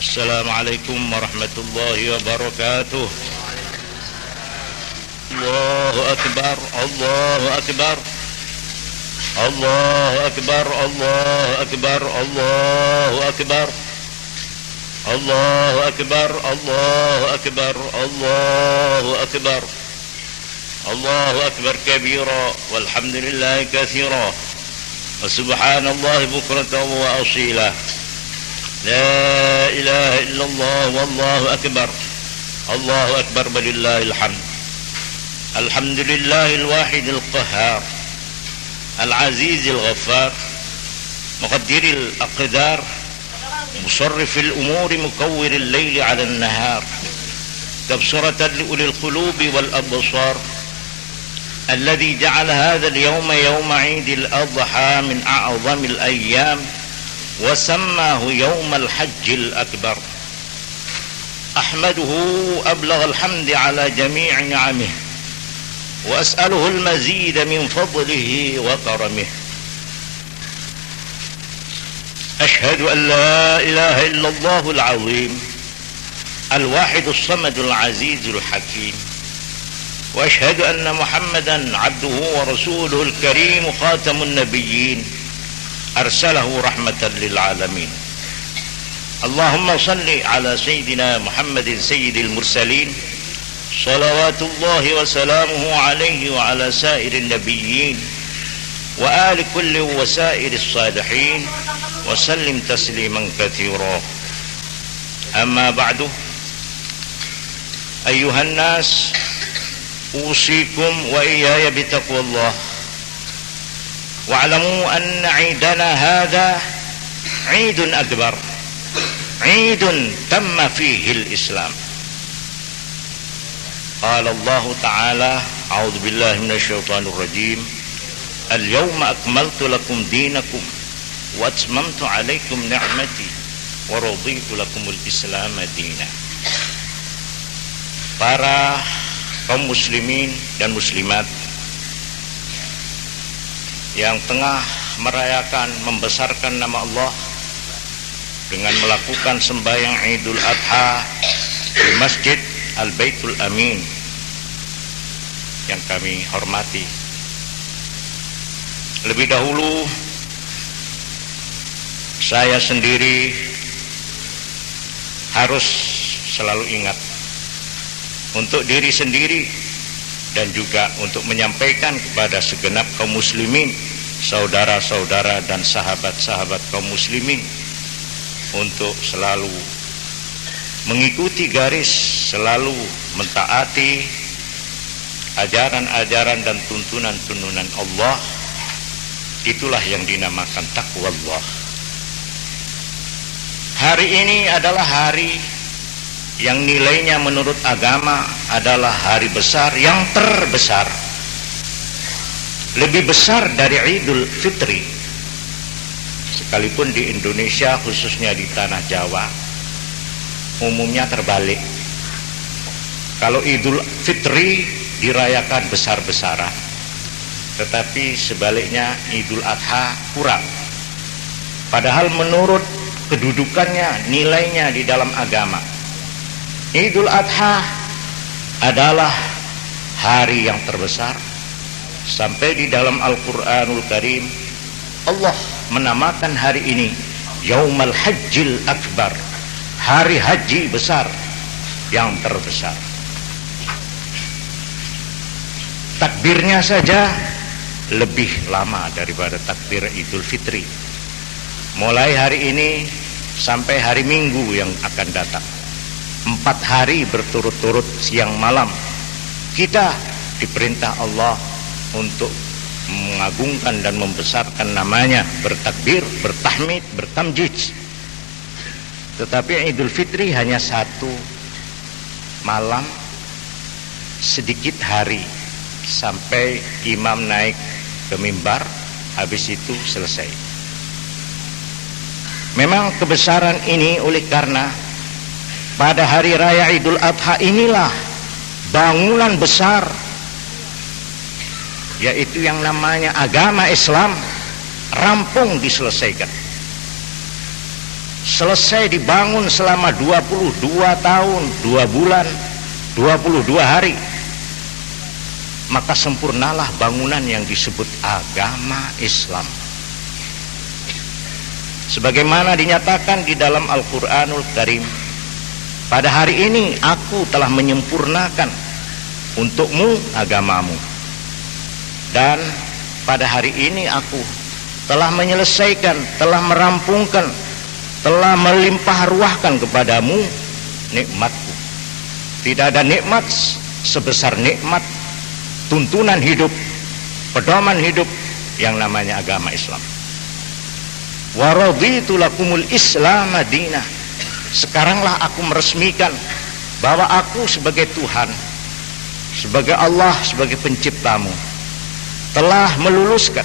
Assalamualaikum warahmatullahi wabarakatuh. Allahu akbar, Allahu akbar, Allahu akbar, Allahu akbar, Allahu akbar, Allahu akbar, Allahu akbar, Allahu akbar, Allahu akbar kabira, walhamdulillahi katsira, wa subhanallahi bukratan wa asila. La ilaha illallah wallahu akbar. Allahu akbar walillahil hamd. Alhamdulillahil wahidil qahhar, al-azizil ghaffar, muqaddiril aqdar, musarrifil umuri, mukawwiril layli 'alan nahar, tabsiratan li ulil qulubi wal absar, alladhi ja'ala hadzal yawma yawma 'idil adha min a'zamil ayyam وسماه يوم الحج الأكبر. أحمده أبلغ الحمد على جميع نعمه، وأسأله المزيد من فضله وكرمه. أشهد أن لا إله إلا الله العظيم الواحد الصمد العزيز الحكيم، وأشهد أن محمدا عبده ورسوله الكريم خاتم النبيين أرسله رحمة للعالمين. اللهم صل على سيدنا محمد سيد المرسلين، صلوات الله وسلامه عليه وعلى سائر النبيين وآل كل وسائر الصالحين وسلم تسليما كثيرا. أما بعد، أيها الناس، أوصيكم وإياي بتقوى الله، واعلموا أن عيدنا هذا عيد أكبر، عيد تم فيه الإسلام. قال الله تعالى: أعوذ بالله من الشيطان الرجيم، اليوم أكملت لكم دينكم وأتممت عليكم نعمتي ورضيت لكم الإسلام دينا. Para kaum muslimin dan muslimat yang tengah merayakan, membesarkan nama Allah dengan melakukan sembahyang Idul Adha di Masjid Al-Baitul Amin yang kami hormati. Lebih dahulu saya sendiri harus selalu ingat untuk diri sendiri dan juga untuk menyampaikan kepada segenap kaum muslimin, saudara-saudara dan sahabat-sahabat kaum muslimin, untuk selalu mengikuti garis, selalu mentaati ajaran-ajaran dan tuntunan-tuntunan Allah. Itulah yang dinamakan taqwa Allah. Hari ini adalah hari yang nilainya menurut agama adalah hari besar, yang terbesar, lebih besar dari Idul Fitri. Sekalipun di Indonesia, khususnya di tanah Jawa, umumnya terbalik. Kalau Idul Fitri dirayakan besar-besaran, tetapi sebaliknya Idul Adha kurang. Padahal menurut kedudukannya, nilainya di dalam agama, Idul Adha adalah hari yang terbesar. Sampai di dalam Al-Quranul Karim Allah menamakan hari ini Yaumul Hajjil Akbar, hari haji besar yang terbesar. Takbirnya saja lebih lama daripada takbir Idul Fitri. Mulai hari ini sampai hari Minggu yang akan datang, 4 hari berturut-turut siang malam kita diperintah Allah untuk mengagungkan dan membesarkan namanya, bertakbir, bertahmid, bertamjid. Tetapi Idul Fitri hanya 1 malam, sedikit hari, sampai imam naik ke mimbar, habis itu selesai. Memang kebesaran ini oleh karena pada hari raya Idul Adha inilah bangunan besar, yaitu yang namanya agama Islam, rampung diselesaikan. selesai dibangun selama 22 tahun, 2 bulan, 22 hari, maka sempurnalah bangunan yang disebut agama Islam. Sebagaimana dinyatakan di dalam Al-Quranul Karim, pada hari ini aku telah menyempurnakan untukmu agamamu, dan pada hari ini aku telah menyelesaikan, telah merampungkan, telah melimpah ruahkan kepadamu nikmatku. Tidak ada nikmat sebesar nikmat tuntunan hidup, pedoman hidup yang namanya agama Islam. Wa raditu lakumul Islam madinah. Sekaranglah aku meresmikan bahwa aku sebagai Tuhan, sebagai Allah, sebagai penciptamu, telah meluluskan,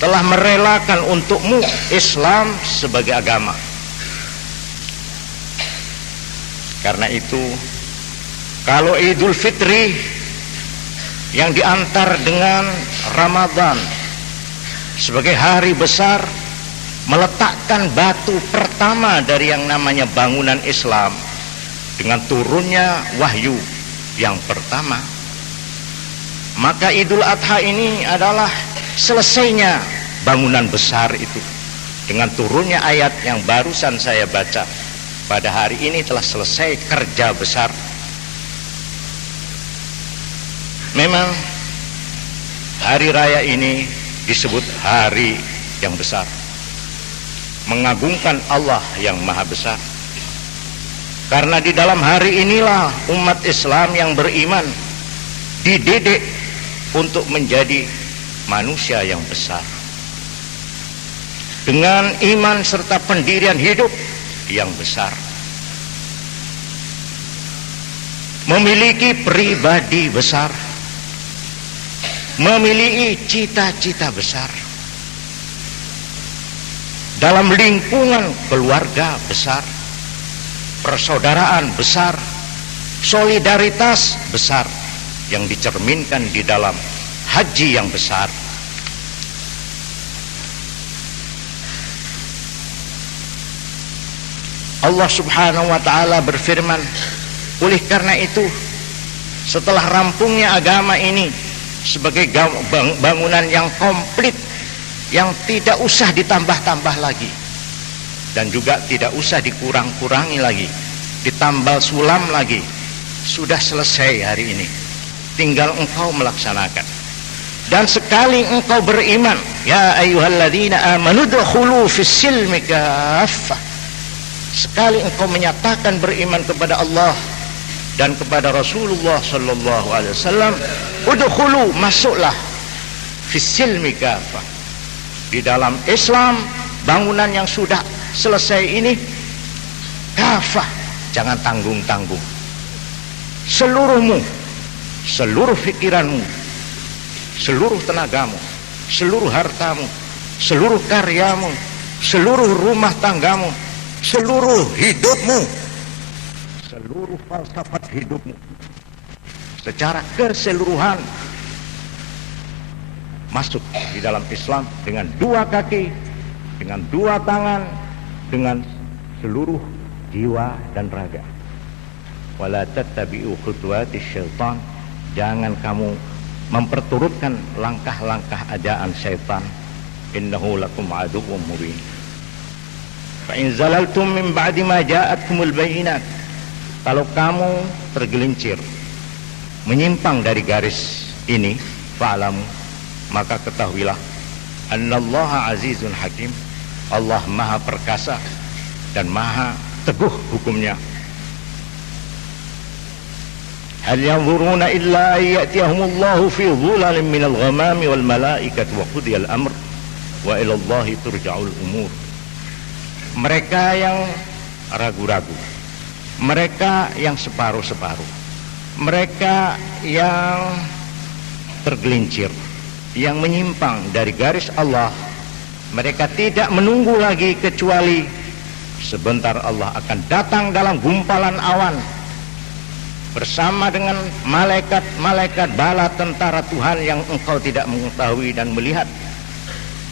telah merelakan untukmu Islam sebagai agama. Karena itu, kalau Idul Fitri yang diantar dengan Ramadan sebagai hari besar, meletakkan batu pertama dari yang namanya bangunan Islam dengan turunnya wahyu yang pertama, maka Idul Adha ini adalah selesainya bangunan besar itu dengan turunnya ayat yang barusan saya baca. Pada hari ini telah selesai kerja besar. Memang hari raya ini disebut hari yang besar, mengagungkan Allah yang maha besar. Karena di dalam hari inilah umat Islam yang beriman dididik untuk menjadi manusia yang besar, dengan iman serta pendirian hidup yang besar, memiliki pribadi besar, memiliki cita-cita besar, dalam lingkungan keluarga besar, persaudaraan besar, solidaritas besar yang dicerminkan di dalam haji yang besar. Allah Subhanahu wa ta'ala berfirman, oleh karena itu setelah rampungnya agama ini sebagai bangunan yang komplit, yang tidak usah ditambah-tambah lagi dan juga tidak usah dikurang-kurangi lagi, ditambal sulam lagi, sudah selesai hari ini, tinggal engkau melaksanakan. Dan sekali engkau beriman, ya ayyuhalladzina amanu dkhulu fis-silmi kaffah, sekali engkau menyatakan beriman kepada Allah dan kepada Rasulullah sallallahu alaihi wasallam, udkhulu, masuklah, fis-silmi kaffah, di dalam Islam, bangunan yang sudah selesai ini, kafah, jangan tanggung-tanggung. Seluruhmu, seluruh pikiranmu, seluruh tenagamu, seluruh hartamu, seluruh karyamu, seluruh rumah tanggamu, seluruh hidupmu, seluruh falsafat hidupmu secara keseluruhan masuk di dalam Islam dengan 2 kaki, dengan 2 tangan, dengan seluruh jiwa dan raga. Wala tattabi'u khutuwatis syaitan, jangan kamu memperturutkan langkah-langkah ajaan syaitan. Innahu lakum aduwwum mubin. Fa in zalaltum min ba'di ma ja'atkumul bayyinat, kalau kamu tergelincir, menyimpang dari garis ini, fa'lamu, maka ketahuilah, annallaha azizun hakim, Allah maha perkasa dan maha teguh hukumnya. Hal yanzuruna illa ayyatiyahumullahu fi dhulalin minal ghamami wal malaikatu wa qudiyal amr wa ilallahi turja'ul umur. Mereka yang ragu-ragu, mereka yang separuh-separuh, mereka yang tergelincir, yang menyimpang dari garis Allah, mereka tidak menunggu lagi kecuali sebentar Allah akan datang dalam gumpalan awan bersama dengan malaikat-malaikat bala tentara Tuhan yang engkau tidak mengetahui dan melihat.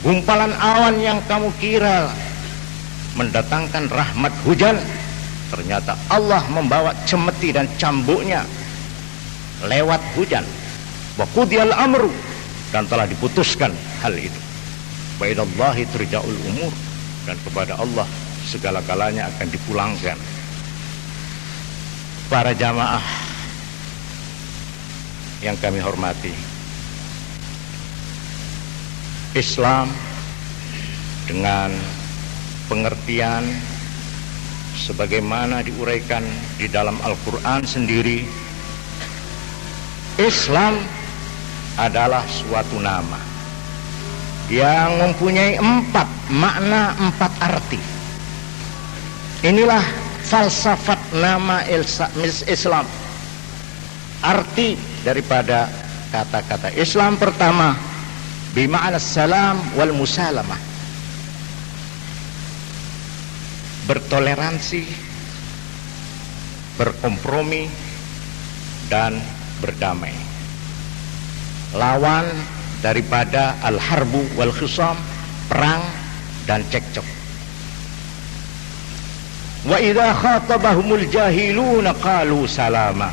Gumpalan awan yang kamu kira mendatangkan rahmat hujan, ternyata Allah membawa cemeti dan cambuknya lewat hujan. Wa qudiyal amru, dan telah diputuskan hal itu. Wa ilallahi turja'ul umur, dan kepada Allah segala-galanya akan dipulangkan. Para jamaah yang kami hormati, Islam dengan pengertian sebagaimana diuraikan di dalam Al-Quran sendiri, Islam adalah suatu nama yang mempunyai 4 makna, 4 arti. Inilah falsafat nama Islam. Arti daripada kata-kata Islam pertama, bima'na salam wal musalamah, bertoleransi, berkompromi, dan berdamai. Lawan daripada al-harbu wal khisam, perang dan cekcok. Wa idza khatabahumul jahiluna qalu salama.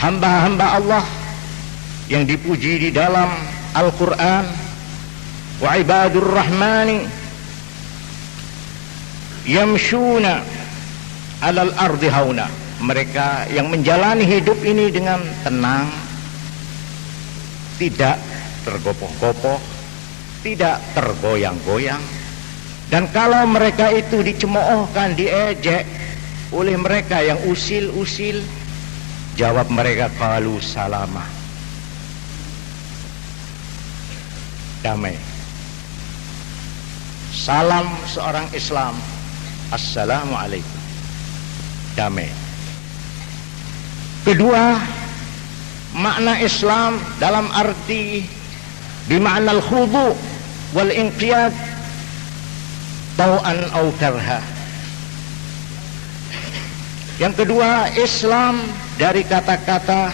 Hamba-hamba Allah yang dipuji di dalam Al-Quran, wa ibadur rahmani yamshuna alal ardi hauna, mereka yang menjalani hidup ini dengan tenang, tidak tergopoh-gopoh, tidak tergoyang-goyang. Dan kalau mereka itu dicemoohkan, diejek oleh mereka yang usil-usil, jawab mereka qalu salama, damai. Salam seorang Islam, assalamualaikum, damai. Kedua, makna Islam dalam arti bima'na al-khudu wal inqiyad tau'an aw karha. Yang kedua, Islam dari kata-kata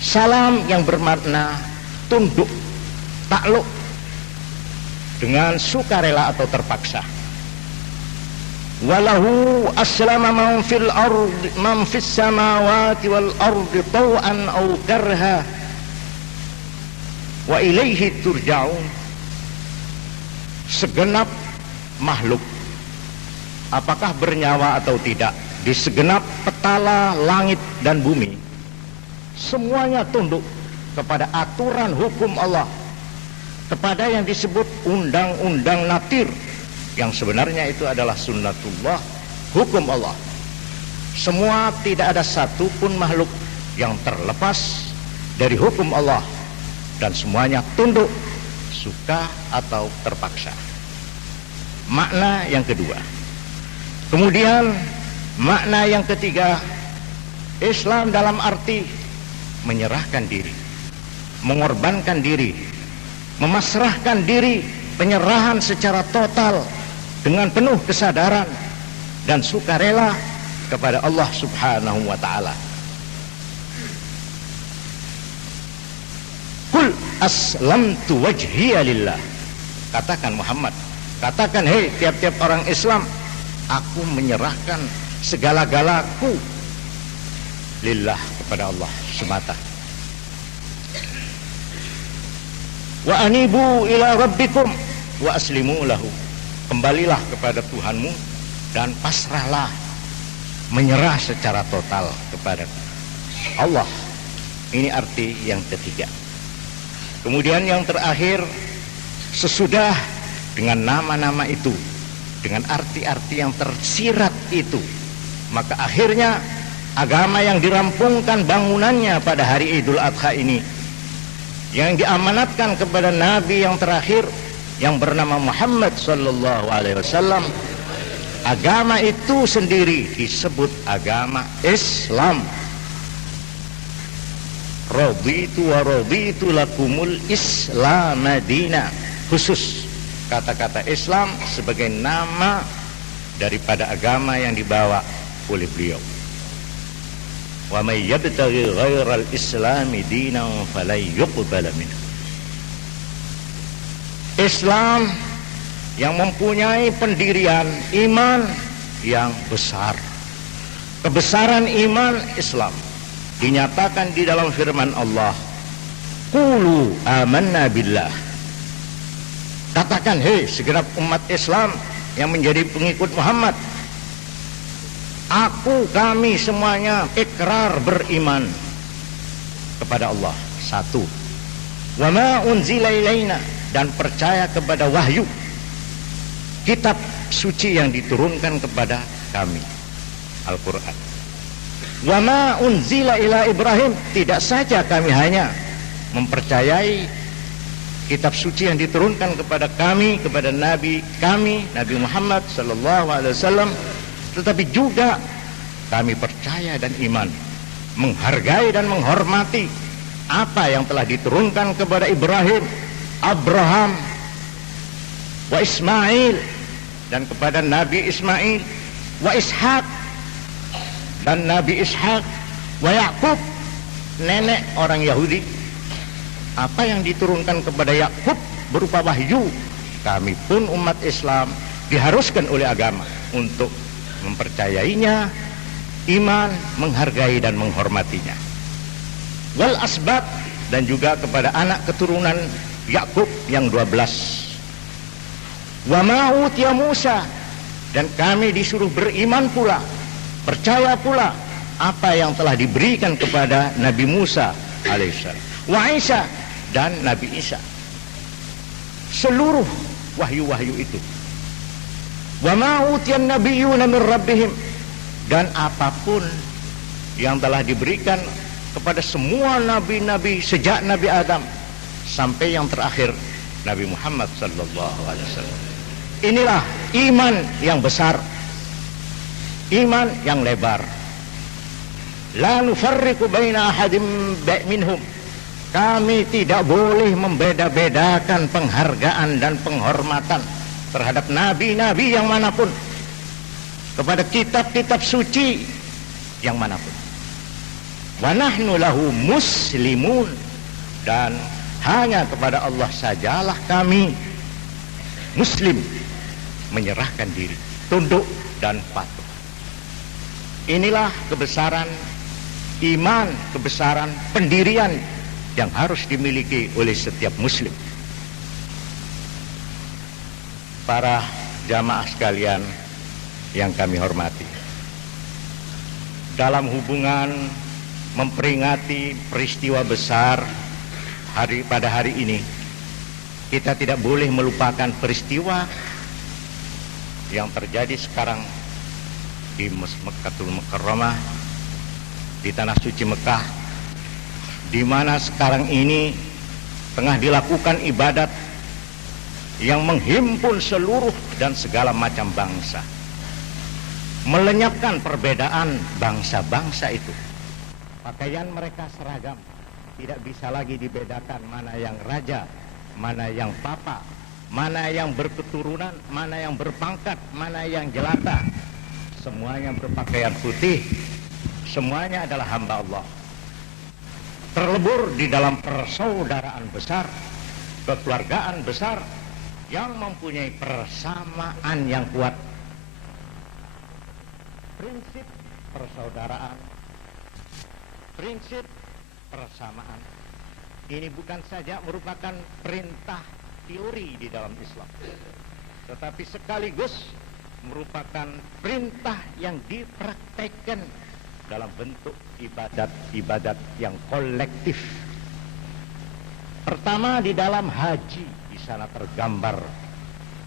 salam yang bermakna tunduk, takluk dengan sukarela atau terpaksa. Walahu aslama man fil ardi man fis samawati wal ardi tau'an aw karha wa ilaihi turja'un. Segenap makhluk, apakah bernyawa atau tidak, di segenap petala langit dan bumi, semuanya tunduk kepada aturan hukum Allah, kepada yang disebut undang-undang natir, yang sebenarnya itu adalah sunnatullah, hukum Allah. Semua, tidak ada satupun makhluk yang terlepas dari hukum Allah, dan semuanya tunduk, suka atau terpaksa. Makna yang kedua. Kemudian makna yang ketiga, Islam dalam arti menyerahkan diri, mengorbankan diri, memasrahkan diri, penyerahan secara total dengan penuh kesadaran dan sukarela kepada Allah Subhanahu wa ta'ala. Qul aslamtu wajhiya lillah. Katakan Muhammad, katakan hei tiap-tiap orang Islam, aku menyerahkan segala-galaku lillah, kepada Allah semata. Wa anibu ila rabbikum wa aslimu lahu. Kembalilah kepada Tuhanmu dan pasrahlah, menyerah secara total kepada Allah. Ini arti yang ketiga. Kemudian yang terakhir, sesudah dengan nama-nama itu, dengan arti-arti yang tersirat itu, maka akhirnya agama yang dirampungkan bangunannya pada hari Idul Adha ini, yang diamanatkan kepada Nabi yang terakhir yang bernama Muhammad sallallahu alaihi wasallam, agama itu sendiri disebut agama Islam. Raditu wa raditu lakumul Islam madina. Khusus kata-kata Islam sebagai nama daripada agama yang dibawa oleh beliau. Wa may yabtaghi ghairal islami dinan falan yuqbala minhu. Islam yang mempunyai pendirian iman yang besar. Kebesaran iman Islam dinyatakan di dalam firman Allah, qulu amanna billah. Katakan, hei segenap umat Islam yang menjadi pengikut Muhammad, kami semuanya ikrar beriman kepada Allah satu. Wa ma unzila ilaina, dan percaya kepada wahyu, kitab suci yang diturunkan kepada kami, Al-Quran. Wa ma unzila ila Ibrahim, tidak saja kami hanya mempercayai kitab suci yang diturunkan kepada kami, kepada Nabi kami, Nabi Muhammad sallallahu alaihi wasallam, tetapi juga kami percaya dan iman, menghargai dan menghormati apa yang telah diturunkan kepada Ibrahim, Abraham, wa Ismail, dan kepada Nabi Ismail, wa Ishak, dan Nabi Ishak, wa Yakub, nenek orang Yahudi. Apa yang diturunkan kepada Yakub berupa wahyu, kami pun umat Islam diharuskan oleh agama untuk mempercayainya, iman, menghargai dan menghormatinya. Wal asbab, dan juga kepada anak keturunan Yakub yang 12. Wa ma utiya Musa, dan kami disuruh beriman pula, percaya pula apa yang telah diberikan kepada Nabi Musa alaihissalam, wa Isa, dan Nabi Isa. Seluruh wahyu-wahyu itu. Wa ma utiyan nabiyyuna min rabbihim, dan apapun yang telah diberikan kepada semua nabi-nabi sejak Nabi Adam sampai yang terakhir Nabi Muhammad sallallahu alaihi wasallam. Inilah iman yang besar, iman yang lebar. La nufarriqu baina ahadin minhum, kami tidak boleh membeda-bedakan penghargaan dan penghormatan terhadap nabi-nabi yang manapun, kepada kitab-kitab suci yang manapun. Wa nahnu lahu muslimun, dan hanya kepada Allah sajalah kami muslim, menyerahkan diri, tunduk dan patuh. Inilah kebesaran iman, kebesaran pendirian yang harus dimiliki oleh setiap muslim. Para jamaah sekalian yang kami hormati, dalam hubungan memperingati peristiwa besar pada hari ini, kita tidak boleh melupakan peristiwa yang terjadi sekarang di Mekkatul Mukarramah, di tanah suci Mekah, di mana sekarang ini tengah dilakukan ibadat yang menghimpun seluruh dan segala macam bangsa, melenyapkan perbedaan bangsa-bangsa itu. Pakaian mereka seragam, tidak bisa lagi dibedakan mana yang raja, mana yang papa, mana yang berketurunan, mana yang berpangkat, mana yang jelata. Semuanya berpakaian putih, semuanya adalah hamba Allah, terlebur di dalam persaudaraan besar, kekeluargaan besar yang mempunyai persamaan yang kuat. Prinsip persaudaraan, prinsip persamaan ini bukan saja merupakan perintah teori di dalam Islam, tetapi sekaligus merupakan perintah yang dipraktekkan dalam bentuk ibadat-ibadat yang kolektif. Pertama, di dalam haji, di sana tergambar,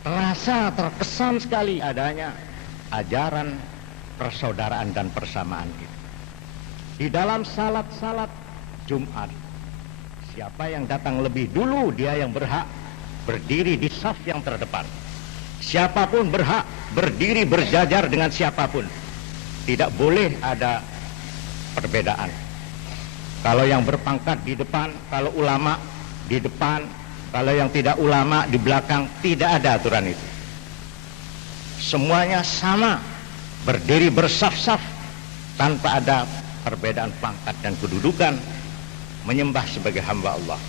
terasa, terkesan sekali adanya ajaran persaudaraan dan persamaan itu. Di dalam salat-salat Jumat, siapa yang datang lebih dulu, dia yang berhak berdiri di saf yang terdepan. Siapapun berhak berdiri berjajar dengan siapapun. Tidak boleh ada perbedaan. Kalau yang berpangkat di depan, kalau ulama di depan, kalau yang tidak ulama di belakang, tidak ada aturan itu. Semuanya sama, berdiri bersaf-saf tanpa ada perbedaan pangkat dan kedudukan, menyembah sebagai hamba Allah.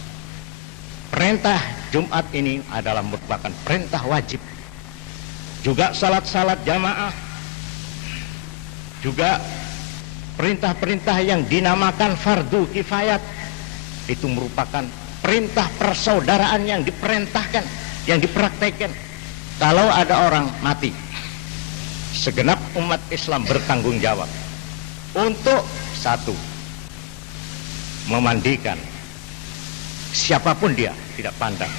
Perintah Jumat ini adalah merupakan perintah wajib juga salat-salat jamaah, juga perintah-perintah yang dinamakan fardu kifayat, itu merupakan perintah persaudaraan yang diperintahkan, yang dipraktekkan. Kalau ada orang mati, segenap umat Islam bertanggung jawab untuk satu, memandikan siapapun dia, tidak pandang,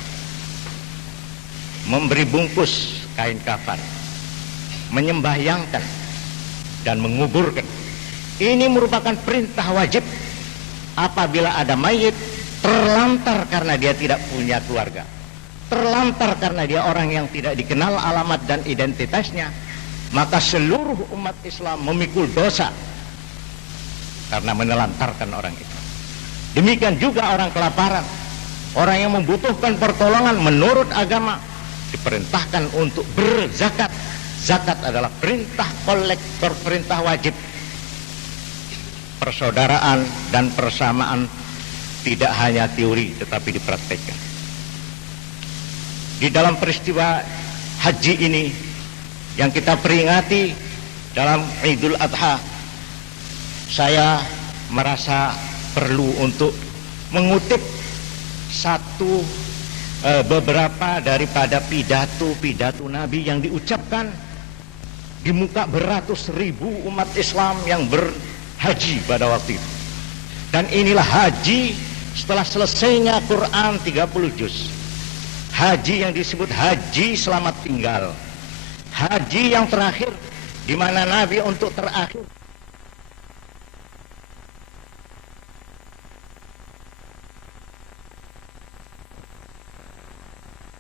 memberi bungkus kain kafan, menyembahyangkan dan menguburkan. Ini merupakan perintah wajib. Apabila ada mayit terlantar karena dia tidak punya keluarga, terlantar karena dia orang yang tidak dikenal alamat dan identitasnya, maka seluruh umat Islam memikul dosa karena menelantarkan orang itu. Demikian juga orang kelaparan, orang yang membutuhkan pertolongan menurut agama diperintahkan untuk berzakat. Zakat adalah perintah kolektor, perintah wajib. Persaudaraan dan persamaan tidak hanya teori tetapi dipraktekkan. Di dalam peristiwa haji ini yang kita peringati dalam Idul Adha, saya merasa perlu untuk mengutip beberapa daripada pidato-pidato Nabi yang diucapkan di muka beratus ribu umat Islam yang berhaji pada waktu itu. Dan inilah haji setelah selesainya Quran 30 juz. Haji yang disebut haji selamat tinggal. Haji yang terakhir, di mana Nabi untuk terakhir